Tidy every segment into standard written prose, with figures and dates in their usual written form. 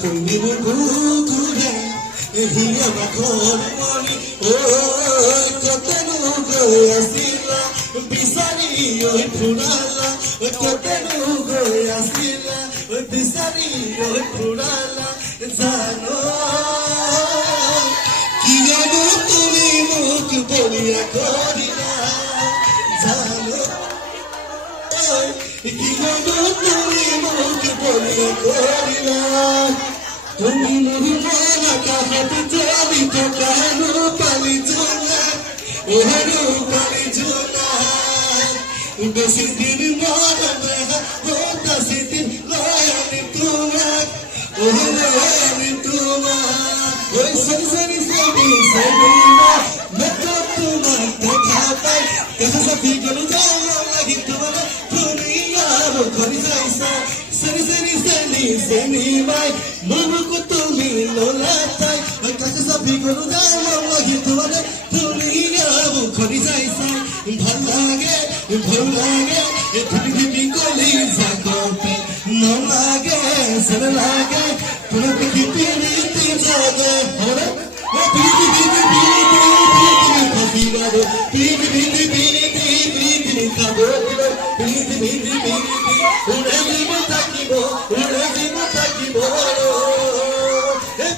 তুমি ঘুরে হিয়া বাখর মনি ও কতনু গয়াছিলা বিচাৰি ঐ ফুৰালা কতনু গয়াছিলা বিচাৰি ঐ ফুৰালা জানো কি জানো তুমি মোক বলিয়া কৰিলা জানো কি জানো তুমি মোক বলিয়া কৰিলা তুমি মন কাহাত যাবি তো কানু পালি জোনা ওহরু পালি জোনা বেশি দিন মন মেহা বেশি দিন লয়ানি তোমাক ওহরানি তোমাক ওই সরি সরি সরি সরি মেকো তোমাক দেখা পাই দেখা সাথী গেল যাও লাগি তোমার তুমি আর ঘরে যাইছা সরি সরি সরি সরি মাই মামুকু তুমি লোলাতাই কাছে সবই গরু যাও লাগি তোমার তুমি আর ঘরে যাইছা ভাল লাগে তুমি দিবি কলি জাগতে ন লাগে সর লাগে তুমি কি পিড়িতে জাগে হরে পিড়ি পিড়ি পিড়ি পিড়ি পিড়ি পিড়ি খাবো পিড়ি পিড়ি পিড়ি উড়ে দিব থাকিব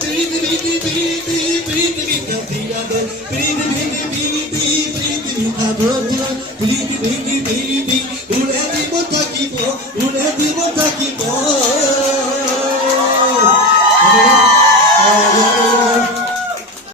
পিড়ি পিড়ি পিড়ি পিড়ি খাবিয়া দে পিড়ি পিড়ি পিড়ি পিড়ি খাবো পিড়ি পিড়ি পিড়ি